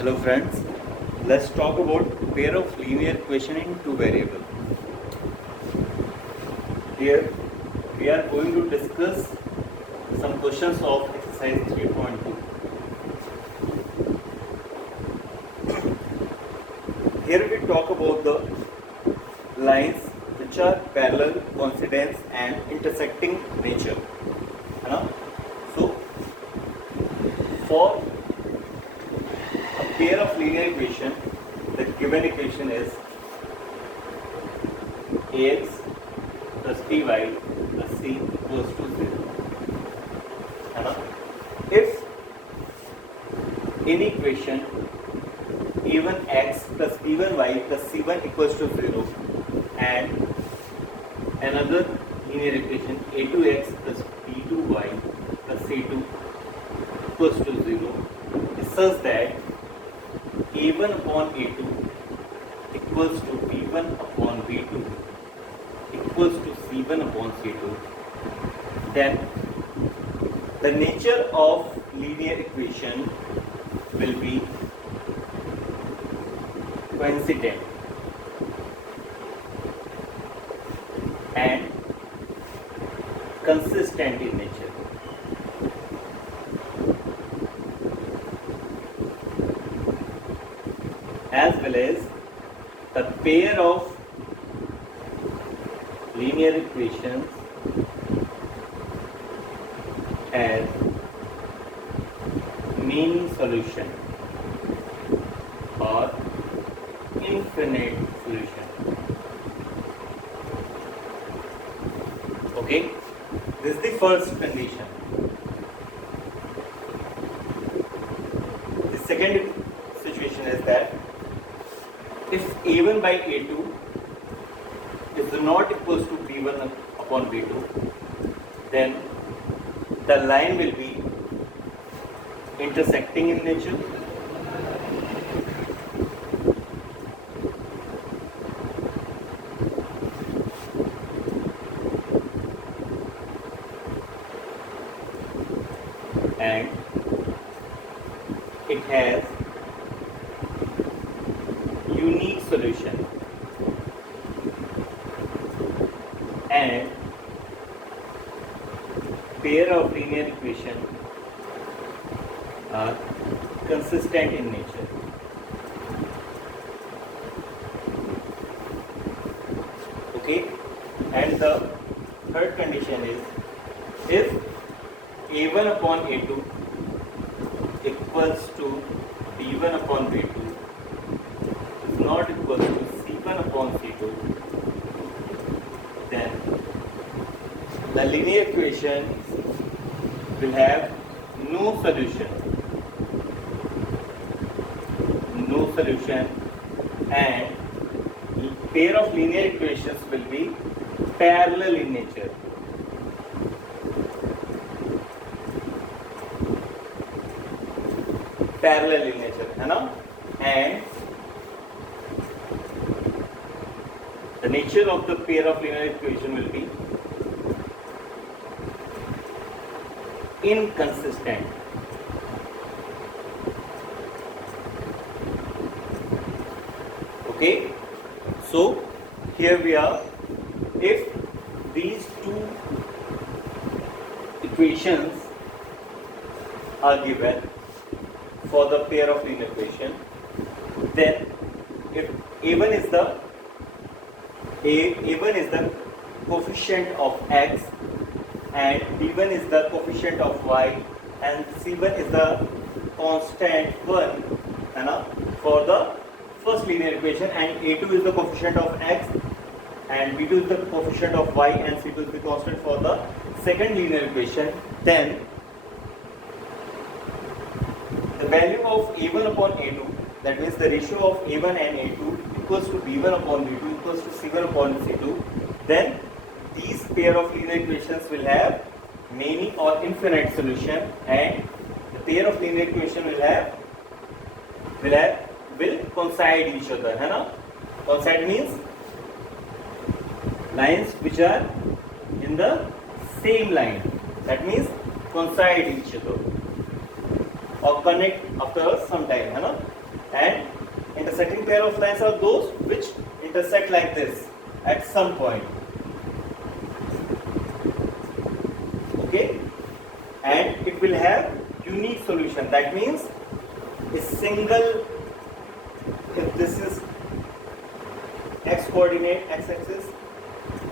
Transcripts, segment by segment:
Hello friends, let's talk about pair of linear equation in two variable. Here we are going to discuss some questions of exercise 3.2. Here we talk about the lines which are parallel, coincidence and intersecting nature. So for a pair of linear equation, the given equation is ax plus by plus c equals to 0. If in equation a1 x plus b1 y plus c1 equals to 0 and another linear equation a2 x plus b2 y plus c2 equals to 0 is such that a1 upon a2 equals to b1 upon b2 equals to c1 upon c2, then the nature of linear equation will be coincident and consistent in nature. As well as the pair of linear equations as mean solution or infinite solution. Okay, this is the first condition. The second situation is that if a1 by a2 is not equals to b1 upon b2, then the line will be intersecting in nature. And it has unique solution and pair of linear equation are consistent in nature. Okay, and the third condition is if a1 upon a2 equals to b1 upon b2 is not equal to c1 upon c2, then the linear equation will have no solution, and pair of linear equations will be parallel in nature. Parallel in nature, है ना? And the nature of the pair of linear equation will be inconsistent. Okay, so here we are. If these two equations are given for the pair of linear equation, then if a1 is the coefficient of x and b1 is the coefficient of y and c1 is the constant 1 for the first linear equation, and a2 is the coefficient of x and b2 is the coefficient of y and c2 is the constant for the second linear equation, then the value of a1 upon a2, that means the ratio of a1 and a2 equals to b1 upon b2 equals to c1 upon c2, then these pair of linear equations will have many or infinite solution, and the pair of linear equation will coincide each other, है ना? Coincide means lines which are in the same line, that means coincide each other or connect after some time, है ना? and intersecting pair of lines are those which intersect like this at some point. Okay, and it will have unique solution. That means a single, if this is x coordinate, x axis,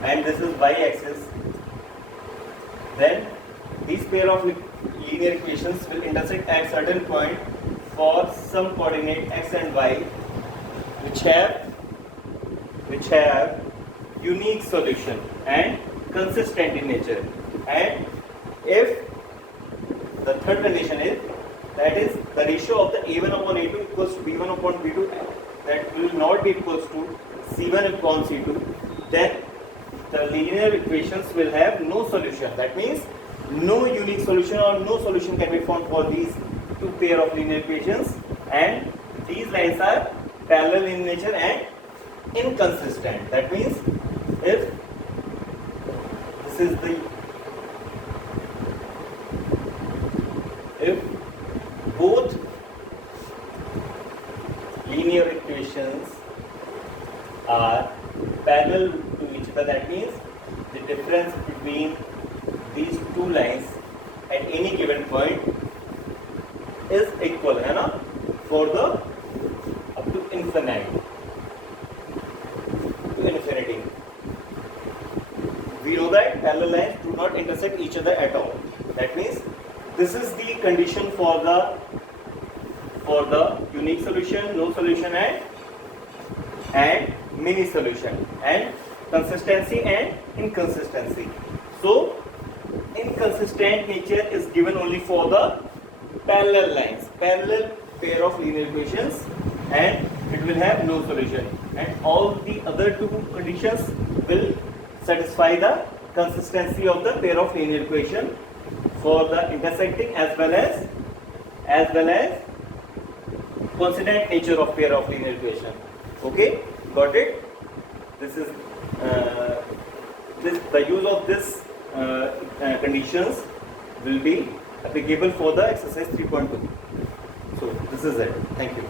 and this is y axis, then these pair of linear equations will intersect at certain point for some coordinate x and y which have unique solution and consistent in nature. And if the third condition is, that is the ratio of the a1 upon a2 equals to b1 upon b2, that will not be equals to c1 upon c2, then the linear equations will have no solution. That means no unique solution or no solution can be found for these two pair of linear equations, and these lines are parallel in nature and inconsistent. That means if this is the, if both linear equations are parallel to each other, that means the difference between these two lines at any given point is equal, है ना, for the up to infinite, to infinity. We know that parallel lines do not intersect each other at all. That means this is the condition for the unique solution, no solution, and mini solution, and consistency and inconsistency. So inconsistent nature is given only for the parallel lines, parallel pair of linear equations, and it will have no solution, and all the other two conditions will satisfy the consistency of the pair of linear equation for the intersecting as well as coincident nature of pair of linear equation. Okay, got it? This is the use of this conditions will be applicable for the exercise 3.2. So this is it. Thank you.